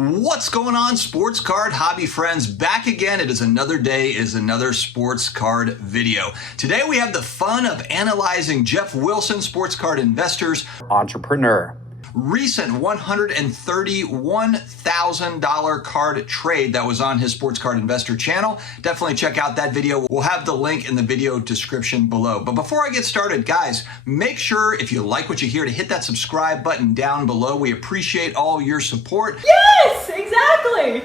What's going on, sports card hobby friends? Back again. It is another day, is another sports card video. Today we have the fun of analyzing Geoff Wilson, sports card investors, entrepreneur. Recent $131,000 card trade that was on his sports card investor channel. Definitely check out that video. We'll have the link in the video description below. But before I get started, guys, make sure if you like what you hear to hit that subscribe button down below. We appreciate all your support. Yes, exactly.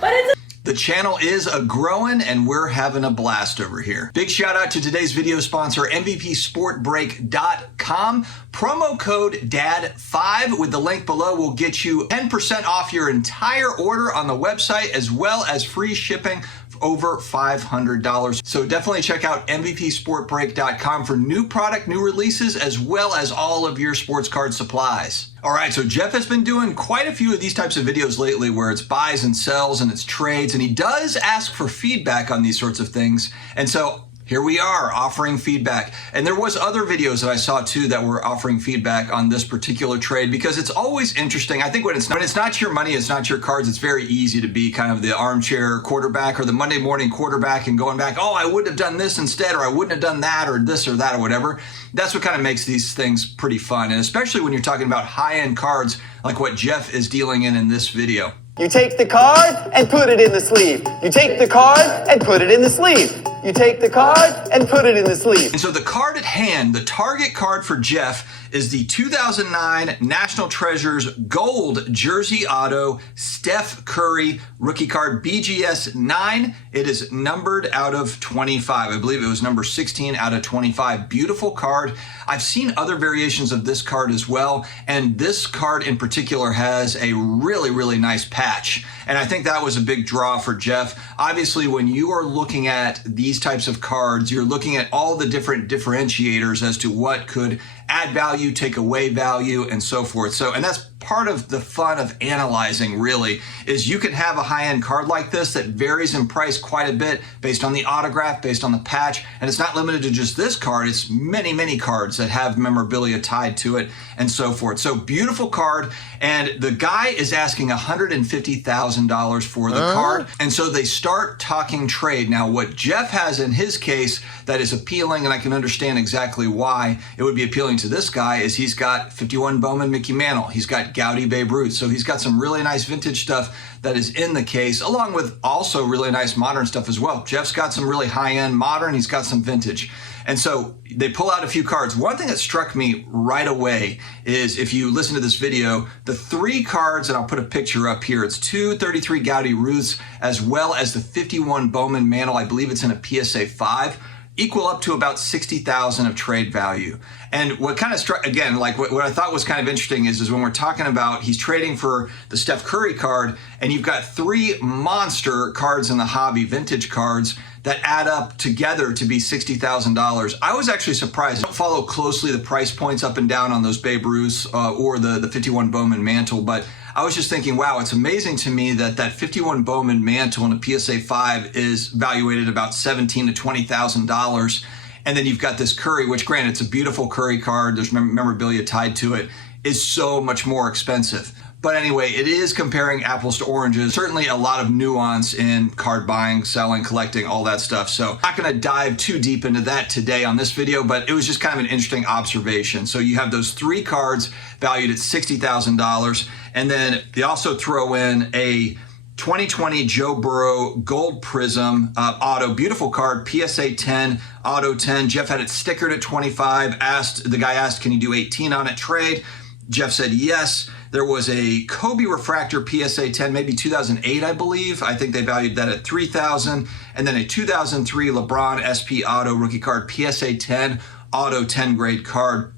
But the channel is a-growing and we're having a blast over here. Big shout out to today's video sponsor, MVPSportBreak.com. Promo code DAD5 with the link below will get you 10% off your entire order on the website, as well as free shipping over $500. So definitely check out MVPSportBreak.com for new product, new releases, as well as all of your sports card supplies. All right, so Geoff has been doing quite a few of these types of videos lately where it's buys and sells and it's trades, and he does ask for feedback on these sorts of things. And so here we are offering feedback. And there was other videos that I saw too that were offering feedback on this particular trade, because it's always interesting. I think when it's not your money, it's not your cards, it's very easy to be kind of the armchair quarterback or the Monday morning quarterback and going back, oh, I would have done this instead, or I wouldn't have done that, or this or that, or whatever. That's what kind of makes these things pretty fun. And especially when you're talking about high-end cards like what Geoff is dealing in this video. You take the card and put it in the sleeve. You take the card and put it in the sleeve. You take the card and put it in the sleeve. And so the card at hand, the target card for Geoff, is the 2009 National Treasures Gold Jersey Auto Steph Curry rookie card, BGS 9. It is numbered out of 25. I believe it was number 16 out of 25. Beautiful card. I've seen other variations of this card as well, and this card in particular has a really, really nice patch. And I think that was a big draw for Geoff. Obviously, when you are looking at these types of cards, you're looking at all the different differentiators as to what could add value, take away value, and so forth. So, and that's part of the fun of analyzing, really, is you can have a high-end card like this that varies in price quite a bit based on the autograph, based on the patch, and it's not limited to just this card. It's many, many cards that have memorabilia tied to it and so forth. So beautiful card, and the guy is asking $150,000 for the card, and so they start talking trade. Now, what Geoff has in his case that is appealing, and I can understand exactly why it would be appealing to this guy, is he's got 51 Bowman Mickey Mantle. He's got Gaudy Babe Ruth. So he's got some really nice vintage stuff that is in the case, along with also really nice modern stuff as well. Geoff's got some really high-end modern. He's got some vintage. And so they pull out a few cards. One thing that struck me right away is, if you listen to this video, the three cards, and I'll put a picture up here, it's two 33 Gaudy Ruths, as well as the 51 Bowman Mantle. I believe it's in a PSA 5. Equal up to about 60,000 of trade value. And what kind of struck, again, like what I thought was kind of interesting is when we're talking about he's trading for the Steph Curry card, and you've got three monster cards in the hobby, vintage cards, that add up together to be $60,000. I was actually surprised. I don't follow closely the price points up and down on those Babe Ruths or the 51 Bowman Mantle, but I was just thinking, wow, it's amazing to me that that 51 Bowman Mantle in a PSA 5 is valuated about $17,000 to $20,000. And then you've got this Curry, which, granted, it's a beautiful Curry card, there's memorabilia tied to it, is so much more expensive. But anyway, it is comparing apples to oranges. Certainly a lot of nuance in card buying, selling, collecting, all that stuff. So I'm not gonna dive too deep into that today on this video, but it was just kind of an interesting observation. So you have those three cards valued at $60,000. And then they also throw in a 2020 Joe Burrow Gold Prism Auto, beautiful card, PSA 10, Auto 10. Geoff had it stickered at 25. The guy asked, can you do 18 on it trade? Geoff said yes. There was a Kobe Refractor PSA 10, maybe 2008, I believe. I think they valued that at $3,000. And then a 2003 LeBron SP Auto rookie card, PSA 10, Auto 10 grade card.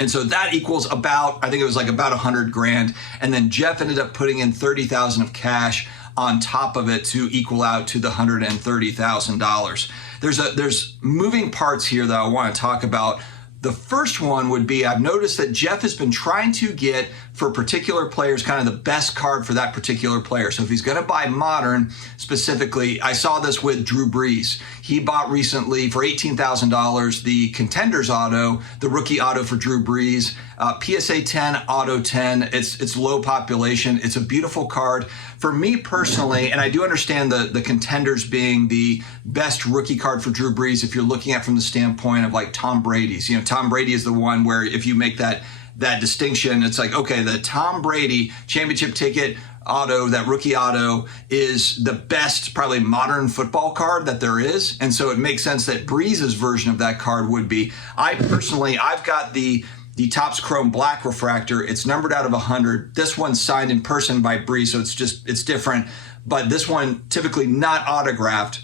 And so that equals about, I think it was like about 100 grand. And then Geoff ended up putting in 30,000 of cash on top of it to equal out to the $130,000. There's moving parts here that I want to talk about. The first one would be, I've noticed that Geoff has been trying to get for particular players, kind of the best card for that particular player. So if he's going to buy modern specifically, I saw this with Drew Brees. He bought recently for $18,000 the Contenders auto, the rookie auto for Drew Brees, PSA 10, auto 10. It's low population. It's a beautiful card. For me personally, and I do understand the Contenders being the best rookie card for Drew Brees if you're looking at from the standpoint of like Tom Brady's. You know, Tom Brady is the one where if you make that distinction, it's like, okay, the Tom Brady championship ticket auto, that rookie auto, is the best probably modern football card that there is. And so it makes sense that Breeze's version of that card would be. I've got the Topps Chrome Black Refractor. It's numbered out of 100. This one's signed in person by Breeze, so it's different. But this one typically not autographed.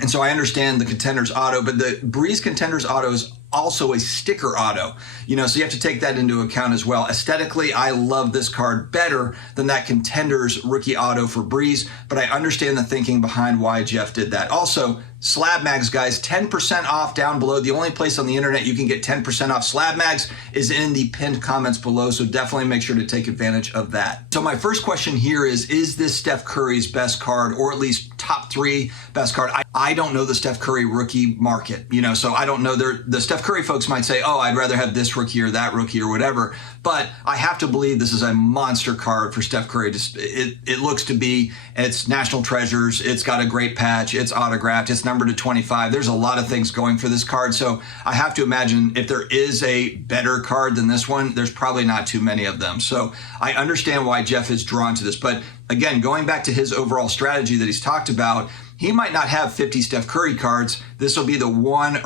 And so I understand the Contenders auto, but the Breeze Contenders auto is also a sticker auto, you know, so you have to take that into account as well. Aesthetically, I love this card better than that Contenders rookie auto for Breeze, but I understand the thinking behind why Geoff did that. Also, SlabMags, guys, 10% off down below. The only place on the internet you can get 10% off SlabMags is in the pinned comments below, so definitely make sure to take advantage of that. So my first question here is this Steph Curry's best card, or at least top 3 best card? I don't know the Steph Curry rookie market, you know, so I don't know. The Steph Curry folks might say, oh, I'd rather have this rookie or that rookie or whatever, but I have to believe this is a monster card for Steph Curry. Just it looks to be, it's national treasures, it's got a great patch, it's autographed, it's numbered to 25. There's a lot of things going for this card, so I have to imagine if there is a better card than this one, there's probably not too many of them. So I understand why Geoff is drawn to this, but again, going back to his overall strategy that he's talked about, he might not have 50 Steph Curry cards. This will be the one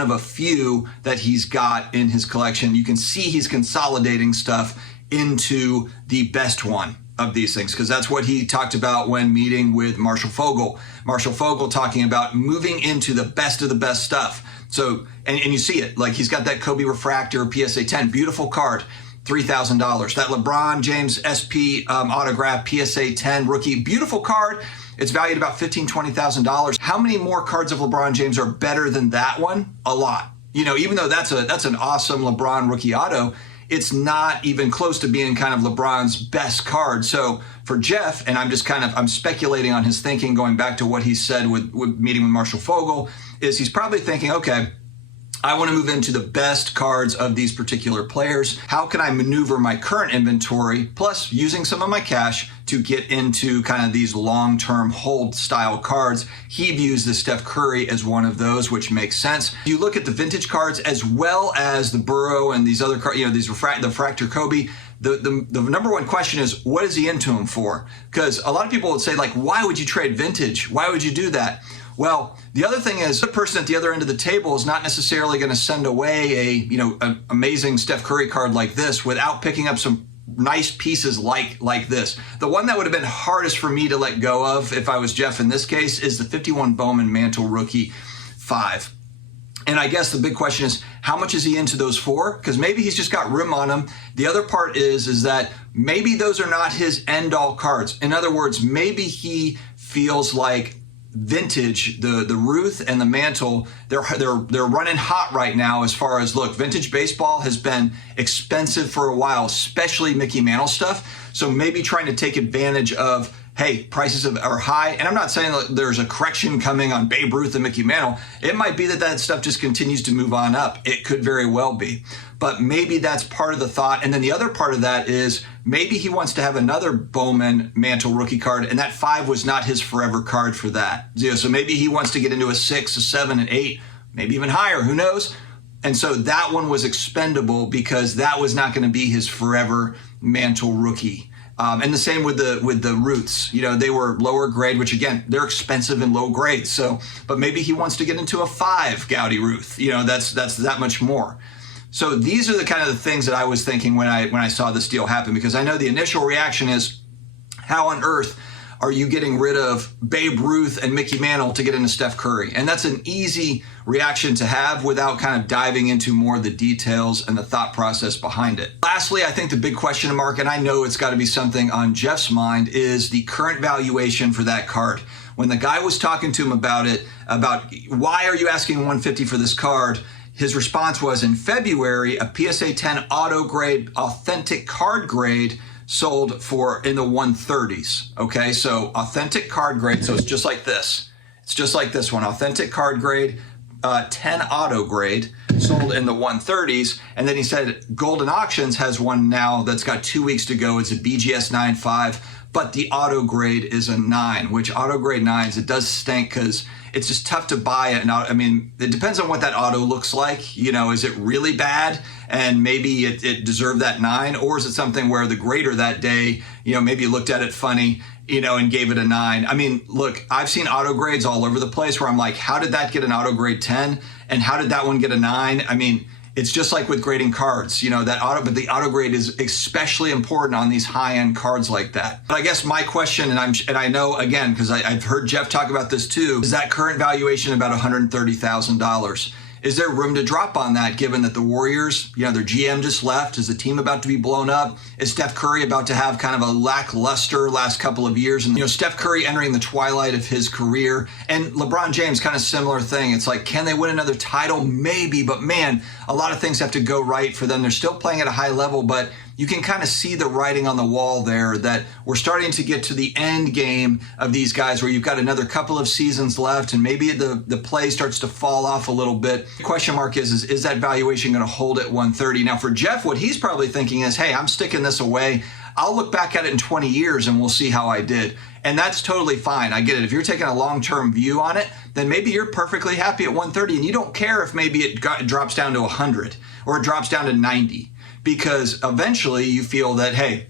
of a few that he's got in his collection. You can see he's consolidating stuff into the best one of these things, because that's what he talked about when meeting with Marshall Fogel. Marshall Fogel talking about moving into the best of the best stuff. So, and you see it, like he's got that Kobe Refractor PSA 10, beautiful card. $3,000. That LeBron James SP autograph PSA 10 rookie, beautiful card. It's valued about $15,000, $20,000. How many more cards of LeBron James are better than that one? A lot. You know, even though that's an awesome LeBron rookie auto, it's not even close to being kind of LeBron's best card. So for Geoff, and I'm speculating on his thinking, going back to what he said with meeting with Marshall Fogel, is he's probably thinking, okay, I want to move into the best cards of these particular players. How can I maneuver my current inventory, plus using some of my cash to get into kind of these long-term hold style cards? He views the Steph Curry as one of those, which makes sense. You look at the vintage cards as well as the Burrow and these other cards, you know, these the Refractor Kobe. The number one question is, what is he into them for? Because a lot of people would say, like, why would you trade vintage? Why would you do that? Well, the other thing is the person at the other end of the table is not necessarily going to send away an amazing Steph Curry card like this without picking up some nice pieces like this. The one that would have been hardest for me to let go of if I was Geoff in this case is the 51 Bowman Mantle Rookie 5. And I guess the big question is, how much is he into those for? Because maybe he's just got room on them. The other part is that maybe those are not his end-all cards. In other words, maybe he feels like vintage, the Ruth and the Mantle, they're running hot right now as far as, look, vintage baseball has been expensive for a while, especially Mickey Mantle stuff. So maybe trying to take advantage of, hey, prices are high. And I'm not saying that there's a correction coming on Babe Ruth and Mickey Mantle. It might be that stuff just continues to move on up. It could very well be. But maybe that's part of the thought. And then the other part of that is maybe he wants to have another Bowman Mantle rookie card, and that 5 was not his forever card for that. So maybe he wants to get into a 6, a 7, an 8, maybe even higher, who knows? And so that one was expendable because that was not going to be his forever Mantle rookie. And the same with the Ruths. You know, they were lower grade, which again, they're expensive and low grade. So, but maybe he wants to get into a 5 Gaudy Ruth. You know, that's that much more. So these are the kind of the things that I was thinking when I saw this deal happen, because I know the initial reaction is, how on earth are you getting rid of Babe Ruth and Mickey Mantle to get into Steph Curry? And that's an easy reaction to have without kind of diving into more of the details and the thought process behind it. Lastly, I think the big question mark, and I know it's got to be something on Geoff's mind, is the current valuation for that card. When the guy was talking to him about it, about why are you asking $150 for this card, his response was, in February, a PSA 10 auto grade, authentic card grade sold for in the 130s. Okay, so authentic card grade, so it's just like this. It's just like this one, authentic card grade, 10 auto grade, sold in the 130s. And then he said Golden Auctions has one now that's got 2 weeks to go. It's a BGS 9.5, but the auto grade is a 9, which auto grade 9s, it does stink because it's just tough to buy it. I mean, it depends on what that auto looks like. You know, is it really bad and maybe it deserved that 9? Or is it something where the grader that day, you know, maybe looked at it funny, you know, and gave it a 9. I mean, look, I've seen auto grades all over the place where I'm like, how did that get an auto grade 10? And how did that one get a 9? I mean, it's just like with grading cards, you know, but the auto grade is especially important on these high-end cards like that. But I guess my question, and I know, again, because I've heard Geoff talk about this too, is that current valuation about $130,000. Is there room to drop on that given that the Warriors, you know, their GM just left? Is the team about to be blown up? Is Steph Curry about to have kind of a lackluster last couple of years? And, you know, Steph Curry entering the twilight of his career, and LeBron James, kind of similar thing. It's like, can they win another title? Maybe, but man, a lot of things have to go right for them. They're still playing at a high level, but you can kind of see the writing on the wall there that we're starting to get to the end game of these guys where you've got another couple of seasons left and maybe the play starts to fall off a little bit. The question mark is that valuation going to hold at 130? Now for Geoff, what he's probably thinking is, hey, I'm sticking this away. I'll look back at it in 20 years and we'll see how I did. And that's totally fine. I get it. If you're taking a long-term view on it, then maybe you're perfectly happy at 130 and you don't care if maybe it drops down to 100 or it drops down to 90. Because eventually you feel that, hey,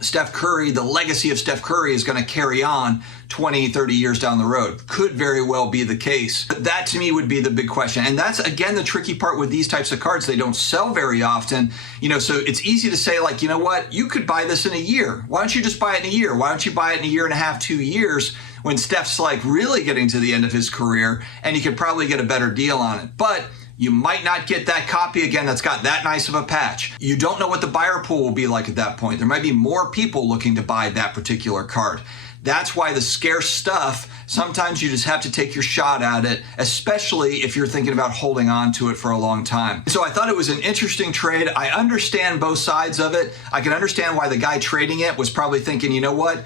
Steph Curry, the legacy of Steph Curry is going to carry on 20, 30 years down the road. Could very well be the case. But that to me would be the big question. And that's, again, the tricky part with these types of cards. They don't sell very often. You know, so it's easy to say, like, you know what, you could buy this in a year. Why don't you just buy it in a year? Why don't you buy it in a year and a half, 2 years, when Steph's like really getting to the end of his career and you could probably get a better deal on it. But you might not get that copy again that's got that nice of a patch. You don't know what the buyer pool will be like at that point. There might be more people looking to buy that particular card. That's why the scarce stuff, sometimes you just have to take your shot at it, especially if you're thinking about holding on to it for a long time. So I thought it was an interesting trade. I understand both sides of it. I can understand why the guy trading it was probably thinking, you know what?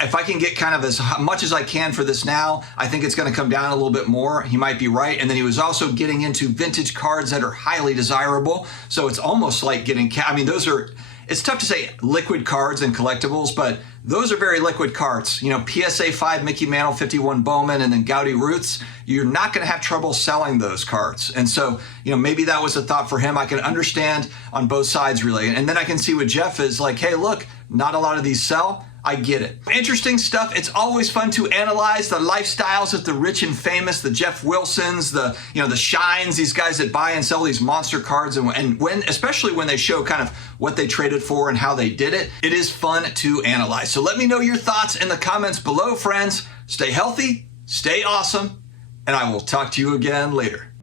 If I can get kind of as much as I can for this now, I think it's going to come down a little bit more. He might be right. And then he was also getting into vintage cards that are highly desirable. So it's almost like getting, I mean, it's tough to say liquid cards and collectibles, but those are very liquid cards. You know, PSA 5 Mickey Mantle, 51 Bowman, and then Gaudy Roots, you're not going to have trouble selling those cards. And so, you know, maybe that was a thought for him. I can understand on both sides really. And then I can see what Geoff is like, hey, look, not a lot of these sell. I get it. Interesting stuff. It's always fun to analyze the lifestyles of the rich and famous, the Geoff Wilsons, the Shines, these guys that buy and sell these monster cards, and when, especially when they show kind of what they traded for and how they did it, it is fun to analyze. So let me know your thoughts in the comments below, friends. Stay healthy, stay awesome, and I will talk to you again later.